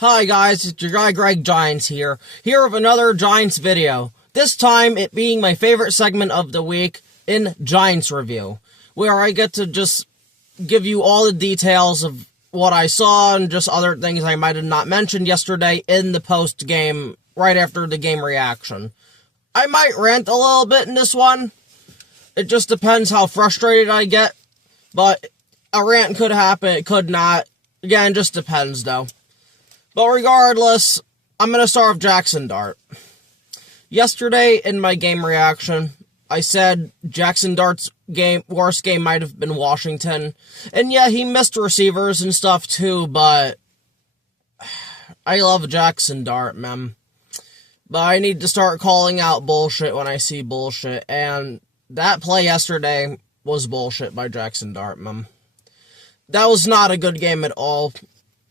Hi guys, it's your guy Greg Giants here with another Giants video. This time it being my favorite segment of the week in Giants Review, where I get to just give you all the details of what I saw and just other things I might have not mentioned yesterday in the post-game, right after the game reaction. I might rant a little bit in this one. It just depends how frustrated I get, but a rant could happen, it could not. Again, it just depends though. But regardless, I'm going to start with Jackson Dart. Yesterday, in my game reaction, I said Jackson Dart's worst game might have been Washington. And yeah, he missed receivers and stuff too, but I love Jackson Dart, man. But I need to start calling out bullshit when I see bullshit. And that play yesterday was bullshit by Jackson Dart, man. That was not a good game at all.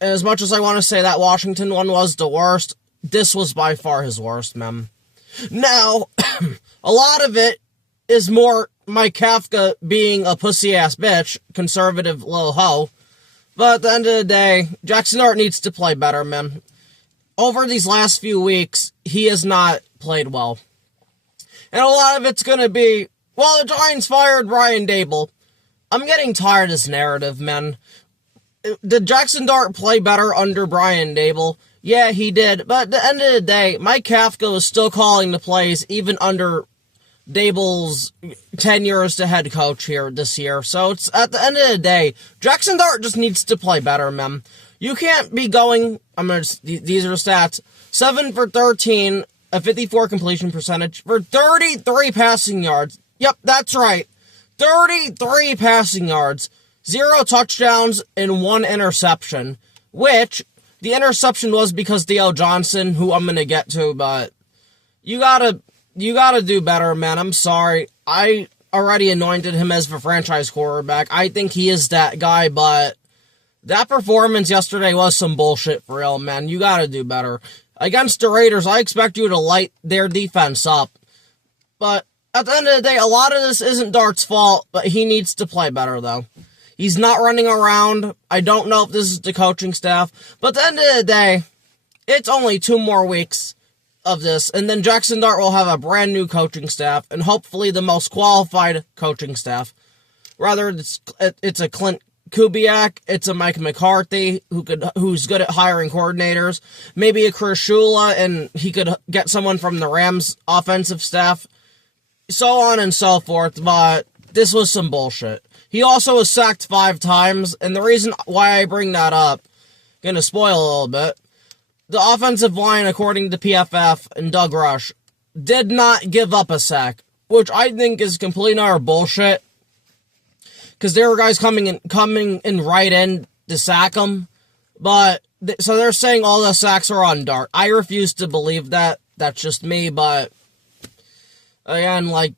And as much as I want to say that Washington one was the worst, this was by far his worst, man. Now, a lot of it is more Mike Kafka being a pussy-ass bitch, conservative little hoe. But at the end of the day, Jackson Dart needs to play better, man. Over these last few weeks, he has not played well. And a lot of it's going to be, well, the Giants fired Brian Daboll. I'm getting tired of this narrative, man. Did Jackson Dart play better under Brian Daboll? Yeah, he did. But at the end of the day, Mike Kafka was still calling the plays even under Daboll's tenure as the head coach here this year. So it's at the end of the day, Jackson Dart just needs to play better, man. You can't be going, these are the stats, 7 for 13, a 54 completion percentage for 33 passing yards. Yep, that's right. 33 passing yards. 0 touchdowns and 1 interception, which the interception was because Theo Johnson, who I'm going to get to, but you gotta do better, man. I'm sorry. I already anointed him as the franchise quarterback. I think he is that guy, but that performance yesterday was some bullshit for real, man. You gotta do better. Against the Raiders, I expect you to light their defense up, but at the end of the day, a lot of this isn't Dart's fault, but he needs to play better, though. He's not running around. I don't know if this is the coaching staff. But at the end of the day, it's only 2 more weeks of this. And then Jackson Dart will have a brand new coaching staff. And hopefully the most qualified coaching staff. Rather, it's a Clint Kubiak. It's a Mike McCarthy who's good at hiring coordinators. Maybe a Chris Shula, and he could get someone from the Rams offensive staff. So on and so forth. But this was some bullshit. He also was sacked 5 times, and the reason why I bring that up, gonna spoil a little bit, the offensive line, according to PFF and Doug Rush, did not give up a sack, which I think is complete and utter bullshit, because there were guys coming in right in to sack him, but, so they're saying all the sacks are on Dart. I refuse to believe that. That's just me, but, again, like,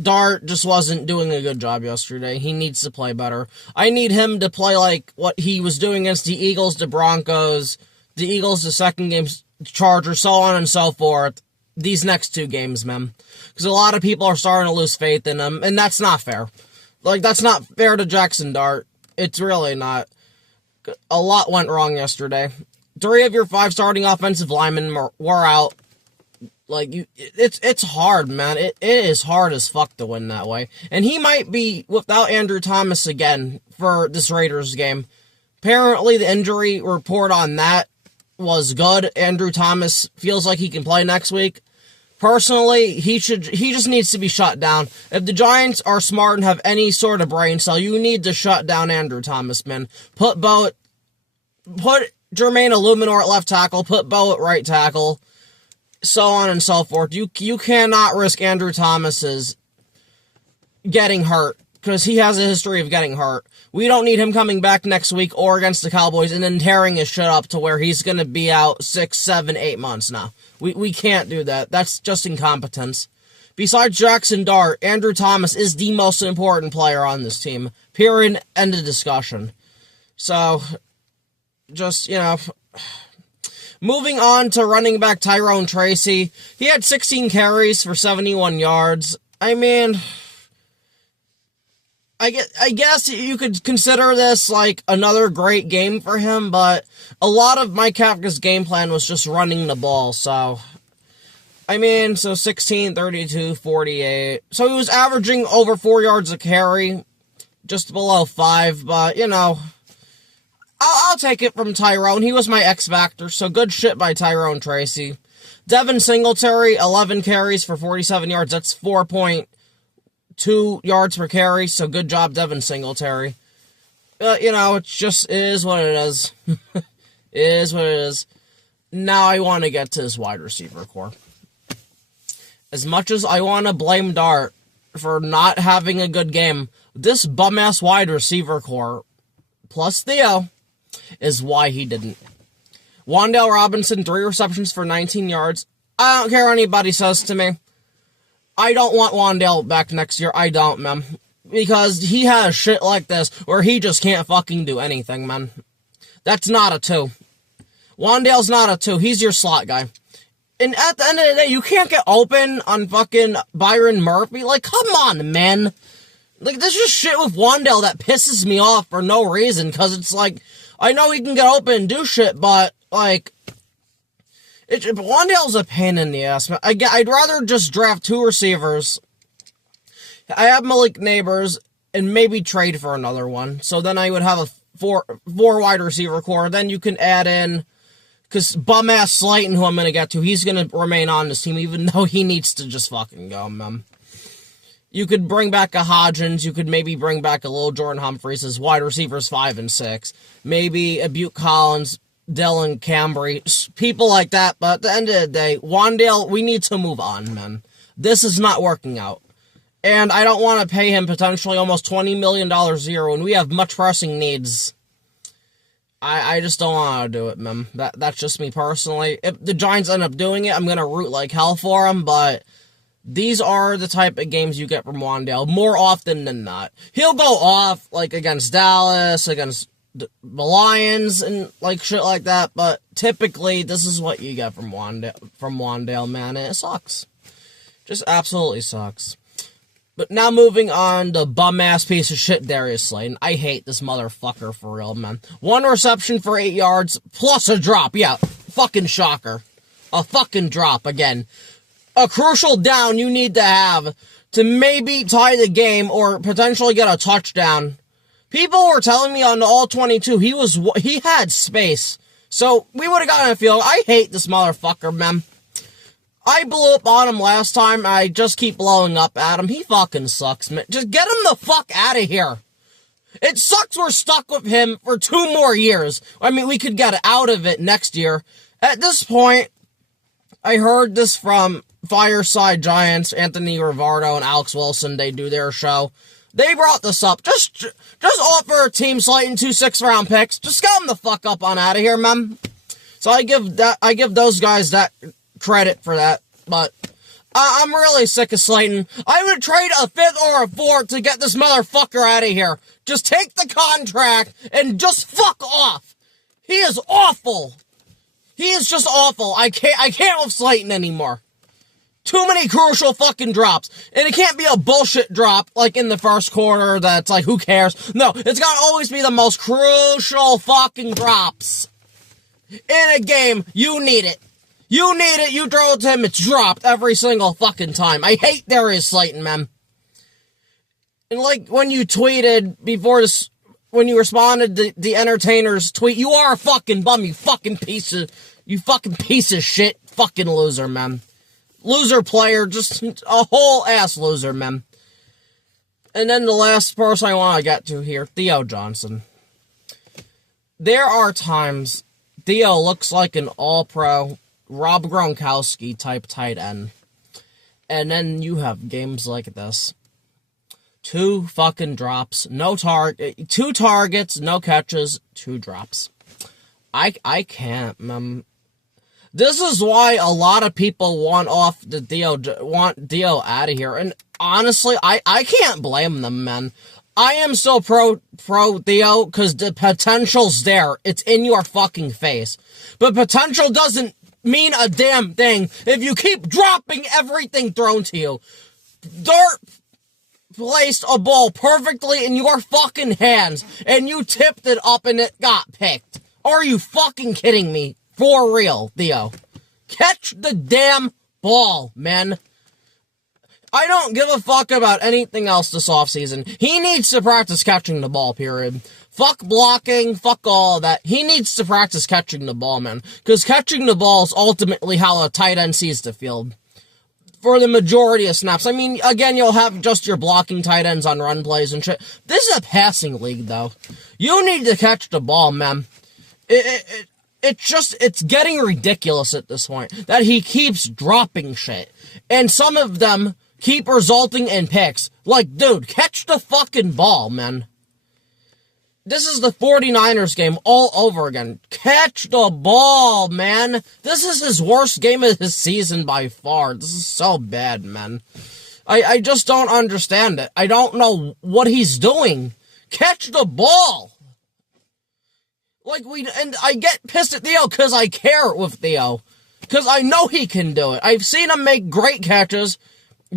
Dart just wasn't doing a good job yesterday. He needs to play better. I need him to play like what he was doing against the Eagles, the Broncos, the Eagles, the second game, Chargers, so on and so forth. These next 2 games, man. Because a lot of people are starting to lose faith in him, and that's not fair. Like, that's not fair to Jackson Dart. It's really not. A lot went wrong yesterday. 3 of your 5 starting offensive linemen were out. Like, it's hard, man. It is hard as fuck to win that way. And he might be without Andrew Thomas again for this Raiders game. Apparently, the injury report on that was good. Andrew Thomas feels like he can play next week. Personally, he just needs to be shut down. If the Giants are smart and have any sort of brain cell, you need to shut down Andrew Thomas, man. Put Jermaine Illuminor at left tackle, put Bo at right tackle, so on and so forth. You cannot risk Andrew Thomas's getting hurt, because he has a history of getting hurt. We don't need him coming back next week or against the Cowboys and then tearing his shit up to where he's going to be out 6, 7, 8 months now. We can't do that. That's just incompetence. Besides Jackson Dart, Andrew Thomas is the most important player on this team. Period. End of discussion. So, just, moving on to running back Tyrone Tracy. He had 16 carries for 71 yards. I mean, I guess you could consider this like another great game for him, but a lot of Mike Kafka's game plan was just running the ball, so... I mean, so 16, 32, 48. So he was averaging over 4 yards a carry, just below 5, but, you know, I'll take it from Tyrone. He was my X-Factor, so good shit by Tyrone Tracy. Devin Singletary, 11 carries for 47 yards. That's 4.2 yards per carry, so good job, Devin Singletary. You know, it is what it is. It is what it is. Now I want to get to his wide receiver core. As much as I want to blame Dart for not having a good game, this bum-ass wide receiver core, plus Theo, is why he didn't. Wan'Dale Robinson, 3 receptions for 19 yards. I don't care what anybody says to me. I don't want Wan'Dale back next year. I don't, man. Because he has shit like this where he just can't fucking do anything, man. That's not a 2. Wan'Dale's not a 2. He's your slot guy. And at the end of the day, you can't get open on fucking Byron Murphy. Like, come on, man. Like, there's just shit with Wan'Dale that pisses me off for no reason. Because it's like, I know he can get open and do shit, but, like, Wan'Dale's a pain in the ass. I'd rather just draft 2 receivers. I have Malik Neighbors and maybe trade for another one. So then I would have a four wide receiver core. Then you can add in... Because bum-ass Slayton, who I'm going to get to, he's going to remain on this team, even though he needs to just fucking go, man. You could bring back a Hodgins. You could maybe bring back a little Jordan Humphries as wide receivers 5 and 6. Maybe a Butte Collins, Dylan Cambry, people like that. But at the end of the day, Wan'Dale, we need to move on, man. This is not working out. And I don't want to pay him potentially almost $20 million a year when we have much pressing needs. I just don't want to do it, man. That's just me personally. If the Giants end up doing it, I'm going to root like hell for them, but these are the type of games you get from Wan'Dale more often than not. He'll go off, like, against Dallas, against the Lions, and, like, shit like that, but typically, this is what you get from Wan'Dale, man, and it sucks. Just absolutely sucks. But now moving on to bum-ass piece of shit Darius Slayton. I hate this motherfucker for real, man. 1 reception for 8 yards, plus a drop. Yeah, fucking shocker. A fucking drop, again. A crucial down you need to have to maybe tie the game or potentially get a touchdown. People were telling me on the All-22 he had space. So, we would have gotten a field. I hate this motherfucker, man. I blew up on him last time. I just keep blowing up at him. He fucking sucks, man. Just get him the fuck out of here. It sucks we're stuck with him for 2 more years. I mean, we could get out of it next year. At this point, I heard this from Fireside Giants, Anthony Rivardo and Alex Wilson. They do their show. They brought this up. Just offer Team Slayton 2 6th-round picks. Just get him the fuck up on out of here, man. So I give those guys that credit for that, but I'm really sick of Slayton. I would trade a 5th or a 4th to get this motherfucker out of here. Just take the contract and just fuck off. He is awful. He is just awful. I can't with Slayton anymore. Too many crucial fucking drops. And it can't be a bullshit drop like in the first quarter that's like, who cares? No, it's gotta always be the most crucial fucking drops. In a game, you need it. You need it, you throw it to him, it's dropped every single fucking time. I hate Darius Slayton, man. And like when you tweeted before this, when you responded to the Entertainer's tweet, you are a fucking bum, you fucking piece of shit, fucking loser, man. Loser player, just a whole ass loser, man. And then the last person I want to get to here, Theo Johnson. There are times Theo looks like an all-pro Rob Gronkowski type tight end. And then you have games like this. 2 fucking drops, 2 targets, no catches, 2 drops. I can't, man. This is why a lot of people want Theo out of here. And honestly, I can't blame them, man. I am so pro Theo because the potential's there. It's in your fucking face. But potential doesn't mean a damn thing if you keep dropping everything thrown to you. Dart placed a ball perfectly in your fucking hands, and you tipped it up and it got picked. Are you fucking kidding me? For real, Theo. Catch the damn ball, man. I don't give a fuck about anything else this offseason. He needs to practice catching the ball, period. Fuck blocking, fuck all of that. He needs to practice catching the ball, man. Because catching the ball is ultimately how a tight end sees the field. For the majority of snaps. I mean, again, you'll have just your blocking tight ends on run plays and shit. This is a passing league, though. You need to catch the ball, man. It's getting ridiculous at this point that he keeps dropping shit. And some of them keep resulting in picks. Like, dude, catch the fucking ball, man. This is the 49ers game all over again. Catch the ball, man. This is his worst game of his season by far. This is so bad, man. I just don't understand it. I don't know what he's doing. Catch the ball. And I get pissed at Theo because I care with Theo. Because I know he can do it. I've seen him make great catches.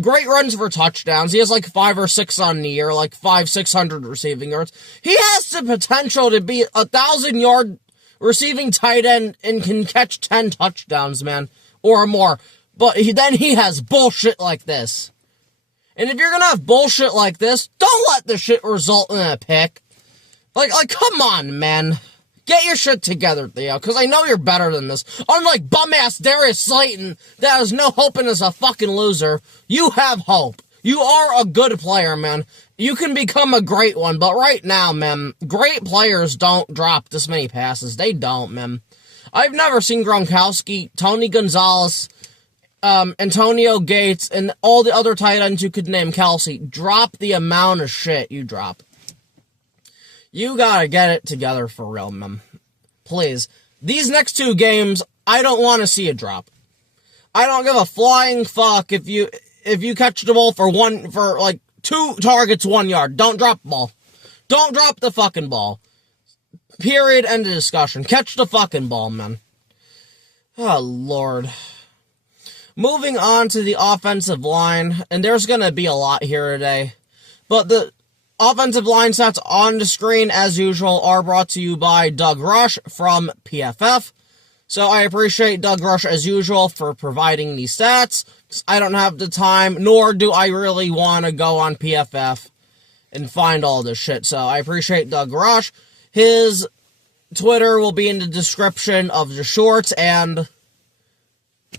Great runs for touchdowns. He has like 5 or 6 on the year, like 600 receiving yards. He has the potential to be a 1,000-yard receiving tight end and can catch 10 touchdowns, man, or more. But then he has bullshit like this. And if you're gonna have bullshit like this, don't let the shit result in a pick. Like, come on, man. Get your shit together, Theo, because I know you're better than this. Unlike bum-ass Darius Slayton, that has no hope and is a fucking loser, you have hope. You are a good player, man. You can become a great one, but right now, man, great players don't drop this many passes. They don't, man. I've never seen Gronkowski, Tony Gonzalez, Antonio Gates, and all the other tight ends you could name, Kelsey, drop the amount of shit you drop. You gotta get it together for real, man. Please. These next 2 games, I don't want to see a drop. I don't give a flying fuck if you catch the ball for 2 targets, 1 yard. Don't drop the ball. Don't drop the fucking ball. Period. End of discussion. Catch the fucking ball, man. Oh, Lord. Moving on to the offensive line, and there's gonna be a lot here today. But the offensive line stats on the screen, as usual, are brought to you by Doug Rush from PFF. So I appreciate Doug Rush, as usual, for providing these stats. I don't have the time, nor do I really want to go on PFF and find all this shit. So I appreciate Doug Rush. His Twitter will be in the description of the shorts and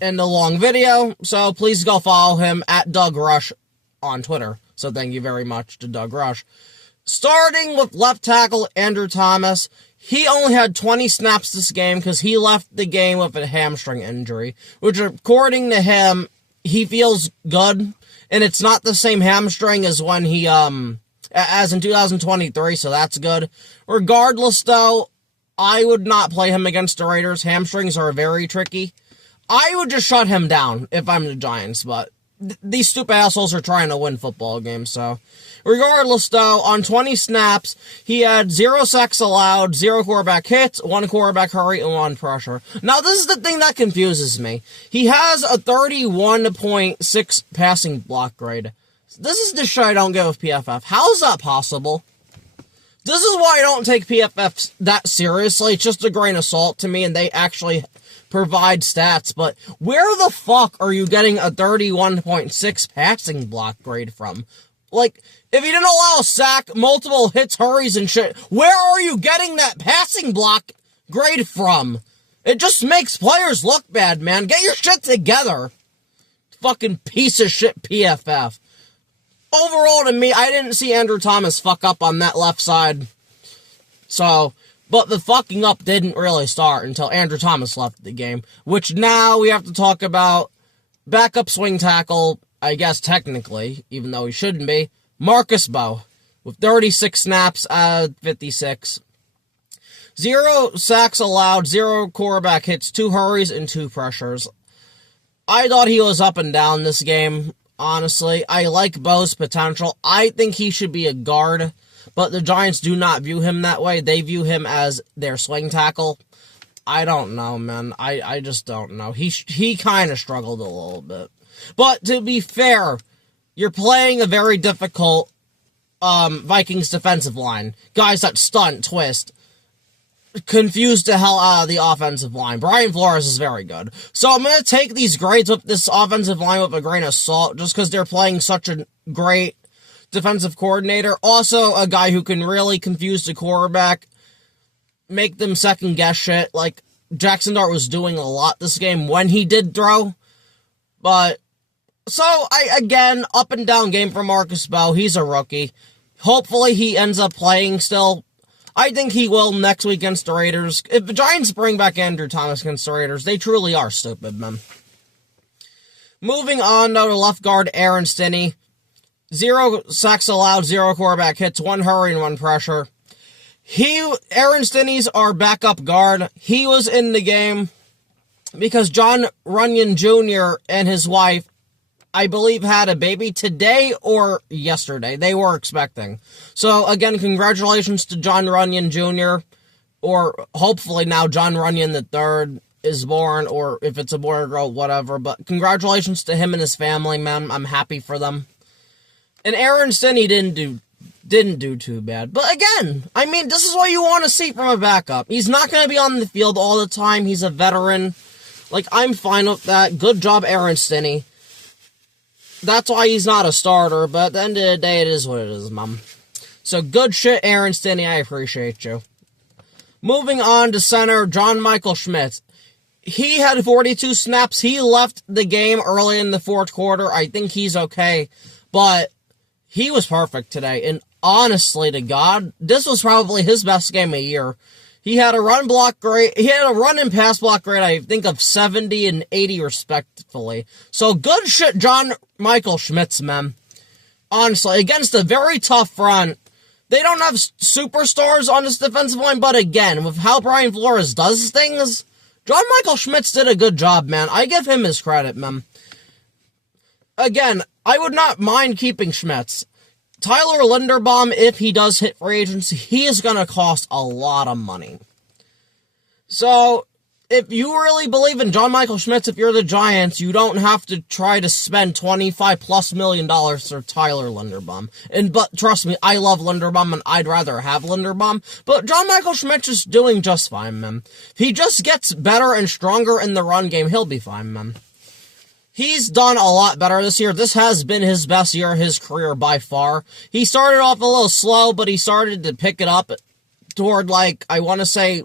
in the long video. So please go follow him at Doug Rush on Twitter. So thank you very much to Doug Rush. Starting with left tackle Andrew Thomas, he only had 20 snaps this game because he left the game with a hamstring injury, which according to him, he feels good, and it's not the same hamstring as when he, as in 2023, so that's good. Regardless, though, I would not play him against the Raiders. Hamstrings are very tricky. I would just shut him down if I'm the Giants, but these stupid assholes are trying to win football games, so. Regardless, though, on 20 snaps, he had 0 sacks allowed, 0 quarterback hits, 1 quarterback hurry, and 1 pressure. Now, this is the thing that confuses me. He has a 31.6 passing block grade. This is the shit I don't get with PFF. How is that possible? This is why I don't take PFF that seriously. It's just a grain of salt to me, and they actually provide stats, but where the fuck are you getting a 31.6 passing block grade from? Like, if you didn't allow a sack, multiple hits, hurries, and shit, where are you getting that passing block grade from? It just makes players look bad, man. Get your shit together. Fucking piece of shit PFF. Overall, to me, I didn't see Andrew Thomas fuck up on that left side. So, but the fucking up didn't really start until Andrew Thomas left the game, which now we have to talk about backup swing tackle, I guess technically, even though he shouldn't be, Marcus Bowe, with 36 snaps out of 56. 0 sacks allowed, 0 quarterback hits, 2 hurries, and 2 pressures. I thought he was up and down this game, honestly. I like Bowe's potential. I think he should be a guard, but the Giants do not view him that way. They view him as their swing tackle. I don't know, man. I just don't know. He kind of struggled a little bit. But to be fair, you're playing a very difficult Vikings defensive line. Guys that stunt, twist, confuse the hell out of the offensive line. Brian Flores is very good. So I'm going to take these grades with this offensive line with a grain of salt, just because they're playing such a great defensive coordinator. Also, a guy who can really confuse the quarterback, make them second guess shit, like Jackson Dart was doing a lot this game when he did throw. But, so, again, up and down game for Marcus Bell. He's a rookie. Hopefully he ends up playing still. I think he will next week against the Raiders. If the Giants bring back Andrew Thomas against the Raiders, they truly are stupid, man. Moving on, though, to left guard Aaron Stinney. 0 sacks allowed, 0 quarterback hits, 1 hurry and 1 pressure. Aaron Stinney's our backup guard. He was in the game because John Runyon Jr. and his wife, I believe, had a baby today or yesterday. They were expecting. So, again, congratulations to John Runyon Jr., or hopefully now John Runyon III is born, or if it's a boy or girl, whatever. But congratulations to him and his family, man. I'm happy for them. And Aaron Stinney didn't do too bad. But again, I mean, this is what you want to see from a backup. He's not going to be on the field all the time. He's a veteran. Like, I'm fine with that. Good job, Aaron Stinney. That's why he's not a starter, but at the end of the day, it is what it is, Mom. So, good shit, Aaron Stinney. I appreciate you. Moving on to center, John Michael Schmitz. He had 42 snaps. He left the game early in the fourth quarter. I think he's okay. But he was perfect today. And honestly to God, this was probably his best game of the year. He had a run block grade. He had a run and pass block grade, I think, of 70 and 80 respectively. So good shit, John Michael Schmitz, man. Honestly, against a very tough front. They don't have superstars on this defensive line, but again, with how Brian Flores does things, John Michael Schmitz did a good job, man. I give him his credit, man. Again, I would not mind keeping Schmitz. Tyler Linderbaum, if he does hit free agency, he is going to cost a lot of money. So, if you really believe in John Michael Schmitz, if you're the Giants, you don't have to try to spend $25+ million for Tyler Linderbaum. But trust me, I love Linderbaum, and I'd rather have Linderbaum. But John Michael Schmitz is doing just fine, man. If he just gets better and stronger in the run game, he'll be fine, man. He's done a lot better this year. This has been his best year of his career by far. He started off a little slow, but he started to pick it up toward, like, I want to say,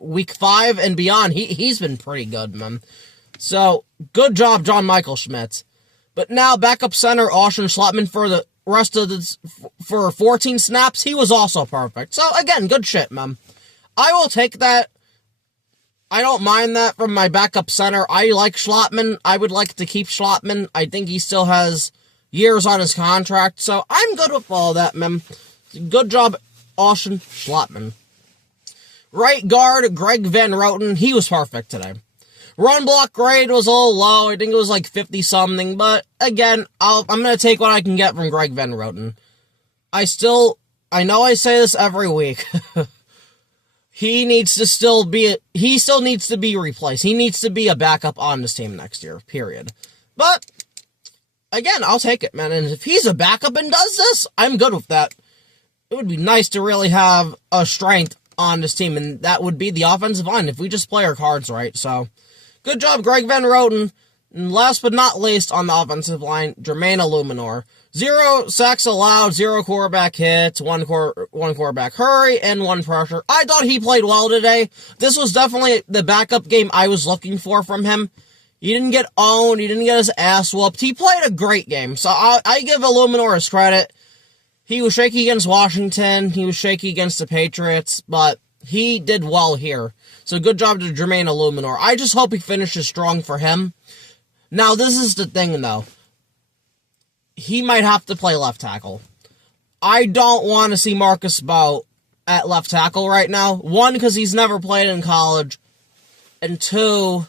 week 5 and beyond. He's been pretty good, man. So, good job, John Michael Schmitz. But now, backup center, Austin Schlottman for the rest of the, for 14 snaps. He was also perfect. So, again, good shit, man. I will take that. I don't mind that from my backup center. I like Schlottman. I would like to keep Schlottman. I think he still has years on his contract, so I'm good with all that, man. Good job, Austin Schlottman. Right guard, Greg Van Roten. He was perfect today. Run block grade was a little low. I think it was like 50-something, but again, I'm going to take what I can get from Greg Van Roten. I know I say this every week. He still needs to be replaced. He needs to be a backup on this team next year, period. But, again, I'll take it, man. And if he's a backup and does this, I'm good with that. It would be nice to really have a strength on this team, and that would be the offensive line if we just play our cards right. So, good job, Greg Van Roten. And last but not least on the offensive line, Jermaine Illuminor. 0 sacks allowed, 0 quarterback hits, 1 quarterback hurry, and 1 pressure. I thought he played well today. This was definitely the backup game I was looking for from him. He didn't get owned. He didn't get his ass whooped. He played a great game. So I give Illuminor his credit. He was shaky against Washington. He was shaky against the Patriots, but he did well here. So good job to Jermaine Illuminor. I just hope he finishes strong for him. Now, this is the thing, though. He might have to play left tackle. I don't want to see Marcus Bowe at left tackle right now. 1, because he's never played in college. And 2,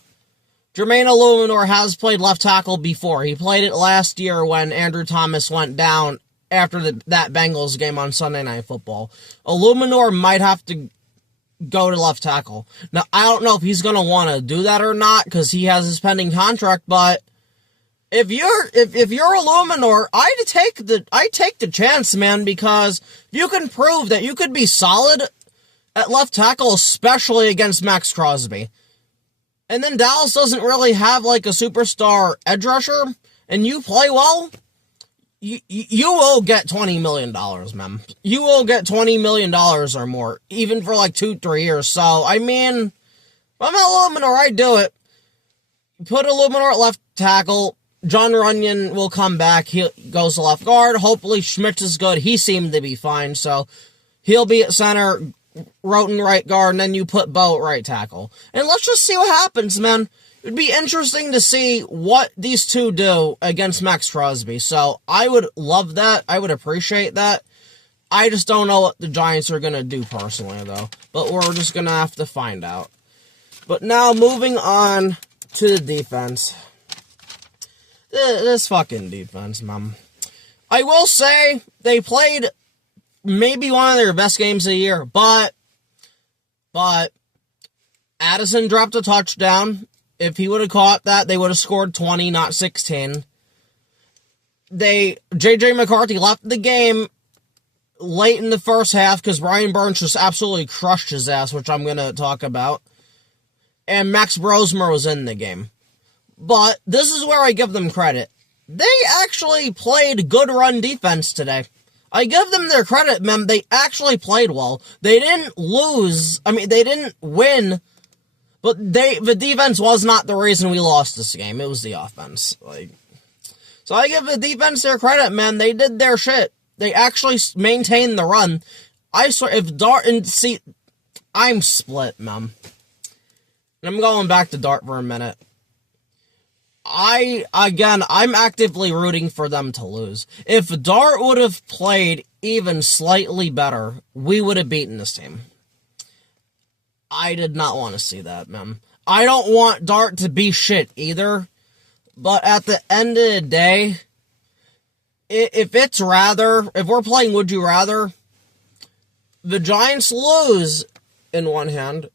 Jermaine Illuminor has played left tackle before. He played it last year when Andrew Thomas went down after that Bengals game on Sunday Night Football. Illuminor might have to go to left tackle. Now, I don't know if he's going to want to do that or not, because he has his pending contract, but if you're Illuminor, I take the chance, man, because you can prove that you could be solid at left tackle, especially against Max Crosby. And then Dallas doesn't really have like a superstar edge rusher, and you play well, you will get $20 million, man. You will get $20 million or more, even for like 2-3 years. So, I mean, if I'm at Illuminor, I'd do it. Put Illuminor at left tackle. John Runyon will come back. He goes to left guard. Hopefully Schmitz is good. He seemed to be fine, so he'll be at center. Roten right guard, and then you put Bo at right tackle. And let's just see what happens, man. It'd be interesting to see what these two do against Max Crosby. So I would love that. I would appreciate that. I just don't know what the Giants are going to do personally, though. But we're just going to have to find out. But now, moving on to the defense. This fucking defense, man. I will say, they played maybe one of their best games of the year, but Addison dropped a touchdown. If he would have caught that, they would have scored 20, not 16. J.J. McCarthy left the game late in the first half because Brian Burns just absolutely crushed his ass, which I'm going to talk about. And Max Brosmer was in the game. But this is where I give them credit. They actually played good run defense today. I give them their credit, man. They actually played well. They didn't lose. I mean, they didn't win. But the defense was not the reason we lost this game. It was the offense. So I give the defense their credit, man. They did their shit. They actually maintained the run. I swear, if Dart and see, I'm split, man. And I'm going back to Dart for a minute. I'm actively rooting for them to lose. If Dart would have played even slightly better, we would have beaten this team. I did not want to see that, man. I don't want Dart to be shit either, but at the end of the day, if we're playing Would You Rather, the Giants lose in one hand,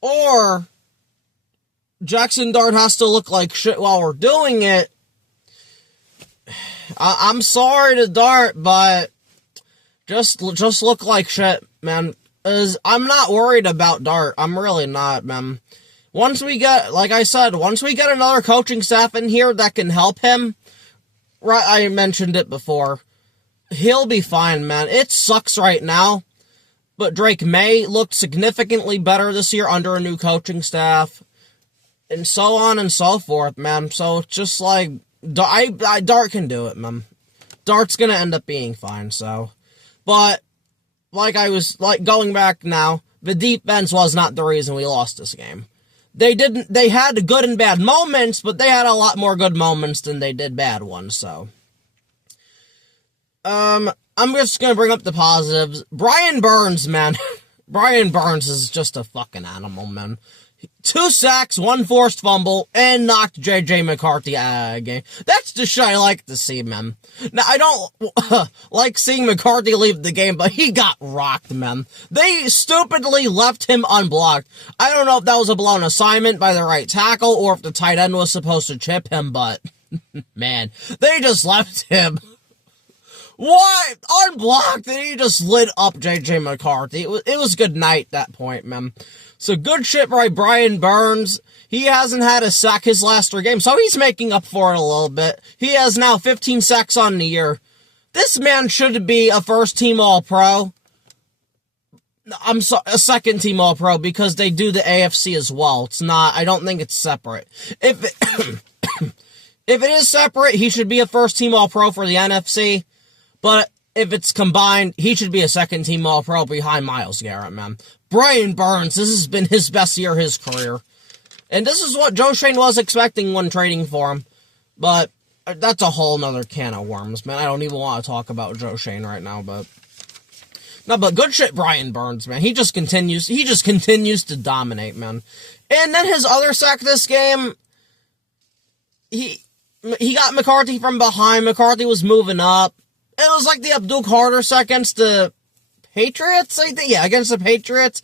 or Jackson Dart has to look like shit while we're doing it. I'm sorry to Dart, but just look like shit, man. I'm not worried about Dart. I'm really not, man. Once we get, like I said, once we get another coaching staff in here that can help him, right? I mentioned it before. He'll be fine, man. It sucks right now, but Drake May looked significantly better this year under a new coaching staff. And so on and so forth, man. So it's just like, Dart can do it, man. Dart's gonna end up being fine, so. But, going back now, the defense was not the reason we lost this game. They had good and bad moments, but they had a lot more good moments than they did bad ones, so. I'm just gonna bring up the positives. Brian Burns, man. Brian Burns is just a fucking animal, man. 2 sacks, 1 forced fumble, and knocked J.J. McCarthy out of the game. That's the shit I like to see, man. Now, I don't like seeing McCarthy leave the game, but he got rocked, man. They stupidly left him unblocked. I don't know if that was a blown assignment by the right tackle, or if the tight end was supposed to chip him, but, man, they just left him. Why? Unblocked, and he just lit up J.J. McCarthy. It was good night at that point, man. So good shit by Brian Burns. He hasn't had a sack his last 3 games, so he's making up for it a little bit. He has now 15 sacks on the year. This man should be a first-team All-Pro. A second-team All-Pro, because they do the AFC as well. It's not, I don't think it's separate. If it is separate, he should be a first-team All-Pro for the NFC. But if it's combined, he should be a second-team All-Pro behind Myles Garrett, man. Brian Burns, this has been his best year of his career. And this is what Joe Schoen was expecting when trading for him. But that's a whole nother can of worms, man. I don't even want to talk about Joe Schoen right now, but... No, but good shit, Brian Burns, man. He just continues to dominate, man. And then his other sack this game, he got McCarthy from behind. McCarthy was moving up. It was like the Abdul Carter sack against the Patriots, I think. Yeah, against the Patriots.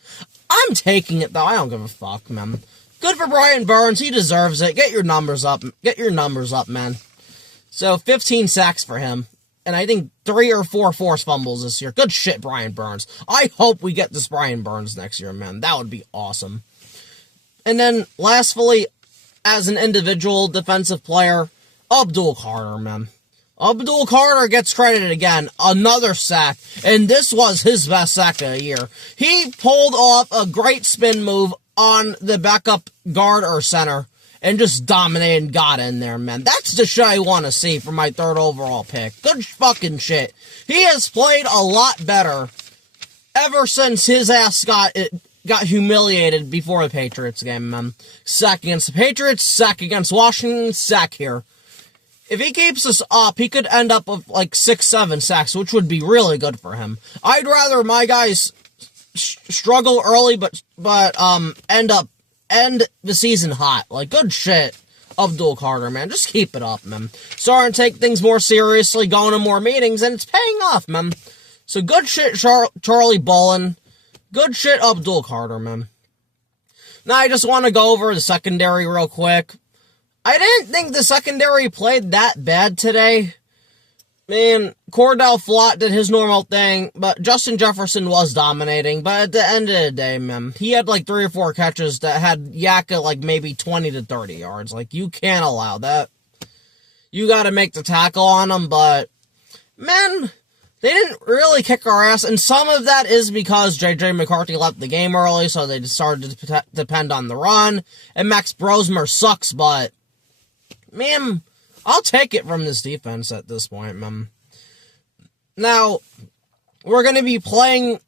I'm taking it, though. I don't give a fuck, man. good for Brian Burns. He deserves it. Get your numbers up. Get your numbers up, man. So 15 sacks for him. And I think 3 or 4 forced fumbles this year. Good shit, Brian Burns. I hope we get this Brian Burns next year, man. That would be awesome. And then, lastly, as an individual defensive player, Abdul Carter, man. Abdul Carter gets credited again. Another sack. And this was his best sack of the year. He pulled off a great spin move on the backup guard or center and just dominated and got in there, man. That's the shit I want to see for my 3rd overall pick. Good fucking shit. He has played a lot better ever since his ass got humiliated before the Patriots game, man. Sack against the Patriots, sack against Washington, sack here. If he keeps this up, he could end up with like 6-7 sacks, which would be really good for him. I'd rather my guys struggle early, but end the season hot. Like, good shit, Abdul Carter, man. Just keep it up, man. Starting to take things more seriously, going to more meetings, and it's paying off, man. So good shit, Charlie Bolin. Good shit, Abdul Carter, man. Now, I just want to go over the secondary real quick. I didn't think the secondary played that bad today. Man, Cordell Flott did his normal thing, but Justin Jefferson was dominating. But at the end of the day, man, he had like 3 or 4 catches that had Yaka like maybe 20 to 30 yards. Like, you can't allow that. You got to make the tackle on him, but, man, they didn't really kick our ass. And some of that is because J.J. McCarthy left the game early, so they started to depend on the run. And Max Brosmer sucks, but, man, I'll take it from this defense at this point, man. Now, we're going to be playing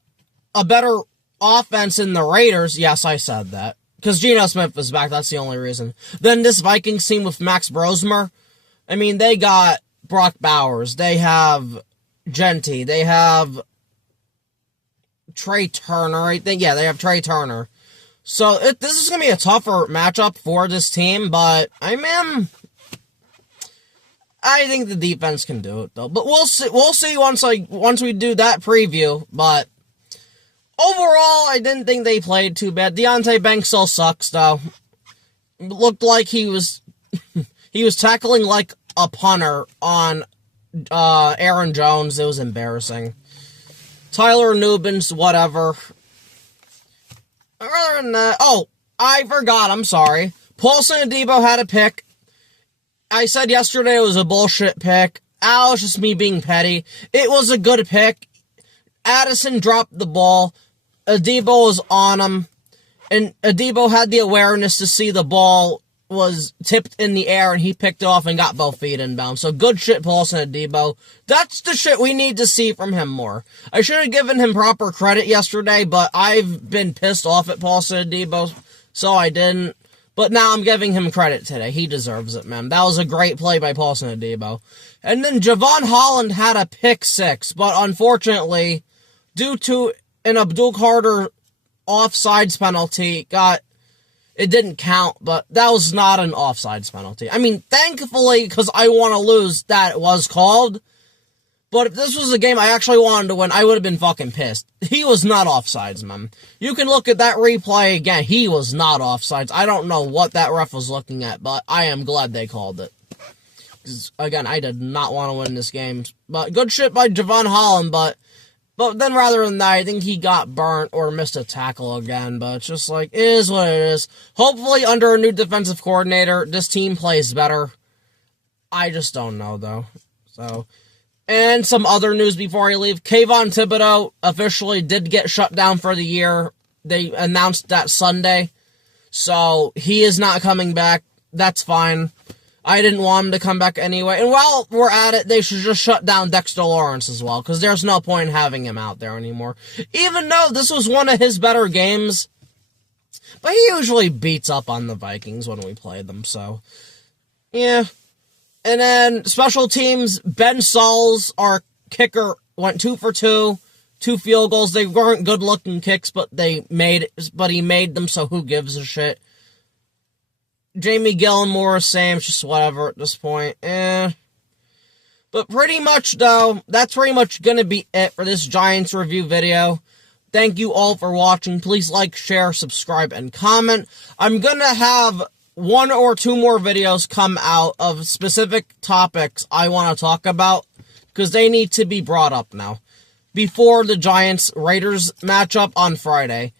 a better offense in the Raiders. Yes, I said that. Because Geno Smith is back, that's the only reason. Then this Vikings team with Max Brosmer, I mean, they got Brock Bowers. They have Genty. They have Trey Turner, I think. Yeah, they have Trey Turner. So, this is going to be a tougher matchup for this team, but, I think the defense can do it, though. But we'll see once we do that preview. But overall, I didn't think they played too bad. Deontay Banks still sucks, though. Looked like he was tackling like a punter on Aaron Jones. It was embarrassing. Tyler Nubin's whatever. Other than that, oh, I forgot. I'm sorry. Paulson Adebo had a pick. I said yesterday it was a bullshit pick. It was just me being petty. It was a good pick. Addison dropped the ball. Adebo was on him. And Adebo had the awareness to see the ball was tipped in the air, and he picked it off and got both feet inbound. So good shit, Paulson Adebo. That's the shit we need to see from him more. I should have given him proper credit yesterday, but I've been pissed off at Paulson Adebo, so I didn't. But now I'm giving him credit today. He deserves it, man. That was a great play by Paulson Adebo. And then Javon Holland had a pick 6, but unfortunately, due to an Abdul Carter offsides penalty, it didn't count, but that was not an offsides penalty. I mean, thankfully, because I want to lose, that it was called. But if this was a game I actually wanted to win, I would have been fucking pissed. He was not offsides, man. You can look at that replay again. He was not offsides. I don't know what that ref was looking at, but I am glad they called it. Because, again, I did not want to win this game. But good shit by Javon Holland, but then rather than that, I think he got burnt or missed a tackle again. But it's just like, it is what it is. Hopefully, under a new defensive coordinator, this team plays better. I just don't know, though. So, and some other news before I leave. Kayvon Thibodeau officially did get shut down for the year. They announced that Sunday. So, he is not coming back. That's fine. I didn't want him to come back anyway. And while we're at it, they should just shut down Dexter Lawrence as well, because there's no point in having him out there anymore. Even though this was one of his better games, but he usually beats up on the Vikings when we play them, so, yeah. And then, special teams, Ben Sauls, our kicker, went 2 for 2, 2 field goals. They weren't good-looking kicks, but he made them, so who gives a shit. Jamie Gilmore, same, just whatever at this point. But pretty much, though, that's pretty much going to be it for this Giants review video. Thank you all for watching. Please like, share, subscribe, and comment. I'm gonna have 1 or 2 more videos come out of specific topics I want to talk about, because they need to be brought up now. Before the Giants-Raiders matchup on Friday.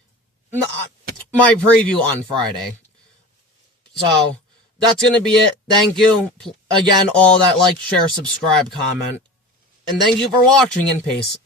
My preview on Friday. So, that's going to be it. Thank you. Again, all that like, share, subscribe, comment. And thank you for watching, and peace.